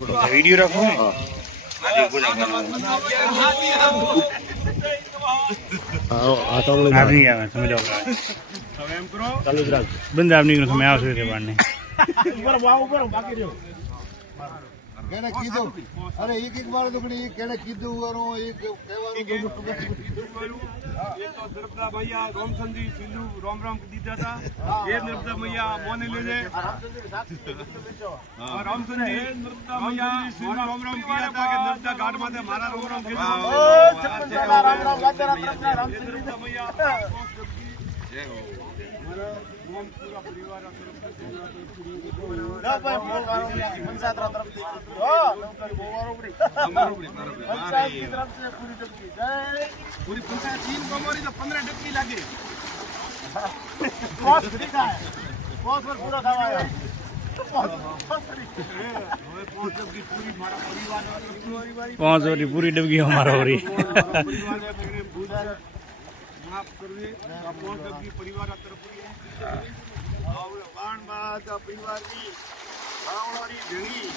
video रखो बंद आप नहीं मैं आवश्यक थे बाढ़ કેને કીધું અરે એક વાર તો પણ કેને કીધું વારો એક કહેવાનું ये तो नर्मदा मैया रामचंद्र जी सिंधु राम राम दीदा था ये नर्मदा मैया मोने ले ले रामचंद्र जी नर्मदा मैया राम राम किया था कि नर्मदा घाट माथे मारा राम राम किया राम राम नर्मदा मैया जय हो पूरा परिवार પંચાયત पूरी पंचायत 3 कमोरी तो 15 डबकी लागे પૂરો થવા पाँच वाली पूरी डबकी हमारा हो रही माफ करवे पाँच डबकी परिवार तरफ વાણ બાદ પરિવાર ની રાવણોની ભેળી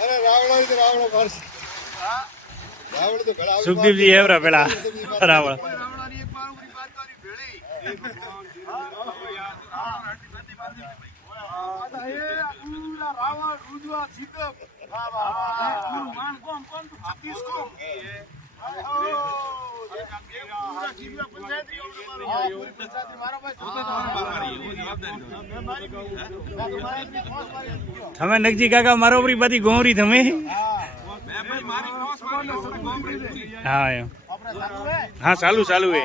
અરે રાવણો તો રાવણો મારશે રાવણ તો ઘણા सुखदेव जी है बरा पेला रावण રાવણોની એક બાર ઉરી બાદ તારી ભેળી એક ભગવાન રાવણ રૂજવા સીતમ વાહ વાહ માન કોમ કોમ 36 કોમ તમે નગજી કાકા મારો ઉપરી બધી ગોમરી તમે हाँ एम हाँ चालू चालू है